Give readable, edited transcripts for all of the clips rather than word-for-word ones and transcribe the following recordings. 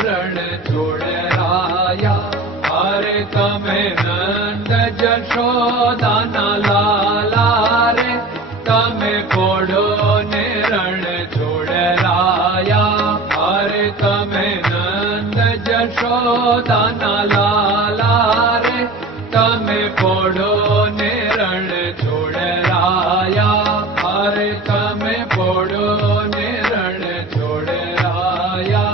रण छोड़राया। अरे तमे नंद जशोदाना लाला रे, तमे पोड़ो ने रण छोड़राया। अरे तमे नंद जशोदाना लाला रे, तमे पोड़ो ने रण छोड़राया। अरे तमे पोड़ो ने रण छोड़राया।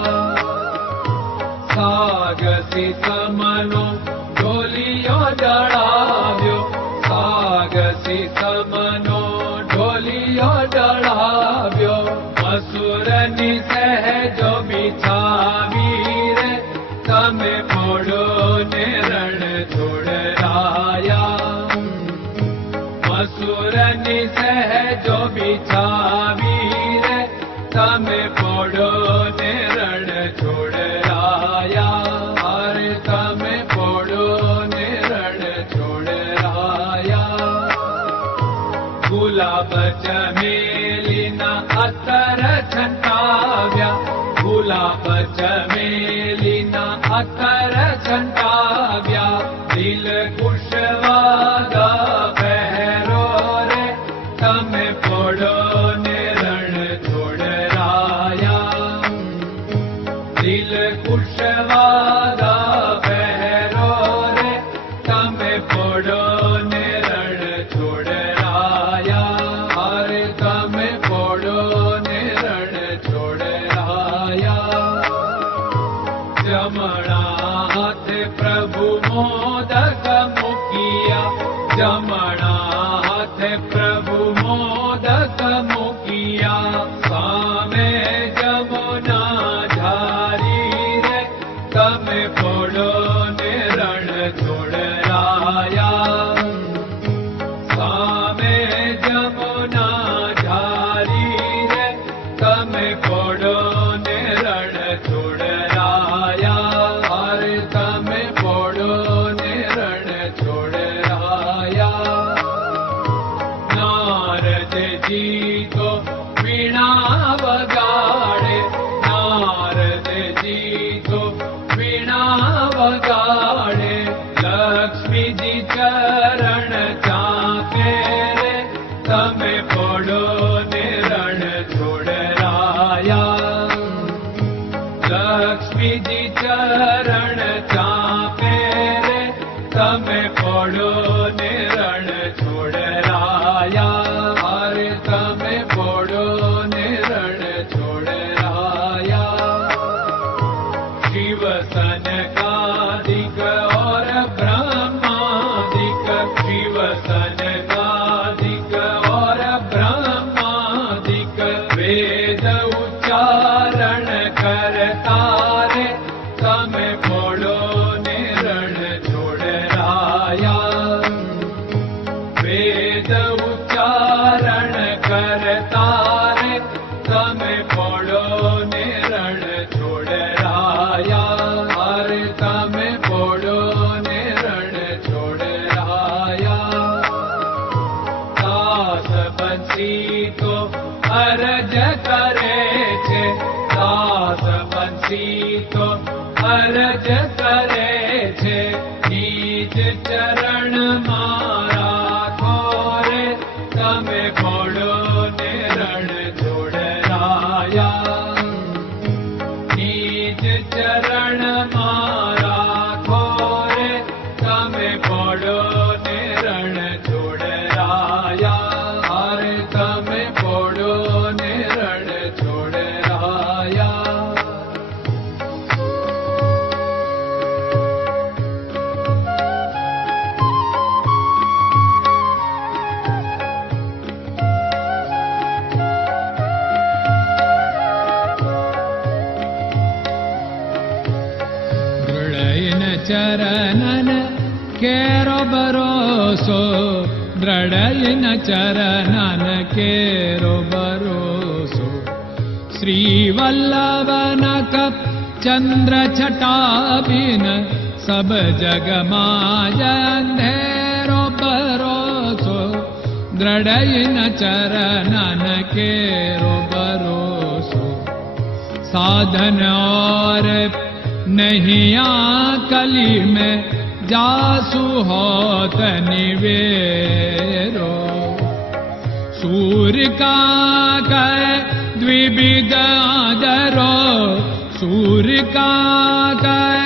सागसी समनो ढोलियो डळाव्यो, सागसी समनो ढोलियो डळाव्यो। असुरनी सहजो बिछावी रे, तमे पोड़ो ने रण छोड़राया। असुरनी सहजो बिछावी रे, तमे पोड़ो ने रण छोड़राया। अरे तमे पोड़ो ने रण छोड़राया। गुलाब चमेलीना अतर छंटाव्या, गुलाब चमेलीना अतर छंटाव्या। दिल कुशवादा पहरो रे, तमे पोड़ो ने रण छोड़राया। दिल कुशवादा पहरो रे, तमे पोड़ो ने रण छोड़राया। अरे तमे पोड़ो ने रण छोड़राया। जमणा हाथ प्रभु मोदक मुकिया, जमणा हाथ प्रभु मोदक मुकिया। सामे जमुना झारी रे, तमे पोड़ो ने रण छोड़राया। सामे जमुना झारी रे, तमे पोड़ो ने रण छोड़राया। अरे तमे पोड़ो ने रण छोड़राया। नारद जी को वीणा बगाड़े, नारद जी को वीणा बगाड़े। लक्ष्मी जी चरण चाके रे, तमे पोड़ो ने रण छोड़राया। लक्ष्मी जी चरण चाके रे, तमे पोड़ो ने रण छोड़राया। अरे तमे पोड़ो ने रण छोड़राया। शिव सनकादिक और ब्रह्मादिक, शिव सनकादिक और ब्रह्मादिक। वेद उच्चारण करता रे, तमे पोड़ो ने रण छोड़राया। वेद उच्चारण करता रे, तमे पोड़ो ने रण छोड़राया। अरे तमे पोड़ो ने रण छोड़राया। दास बंसी तो अरज करे छे, दास बंसी तो अरज करे छे। नीज चरण मारा खोरे, तमे पोड़ो ने रण छोड़राया। नीज चरण मारा खोरे, तमे पोड़ो ने रण छोड़राया। अरे तमे पोड़ो ने रण छोड़राया। चरणन केरो भरोसो, दृढ़यन चरणन केरो भरोसो। श्रीवल्लभन कप चंद्र छटाबिन, सब जग माया अंधेरो भरोसो। दृढ़यन चरणन केरो भरोसो। साधन और नहीं कली में जासु होत निवेरो। सूर्य का कह द्विविध आदरो, सूर्य का कह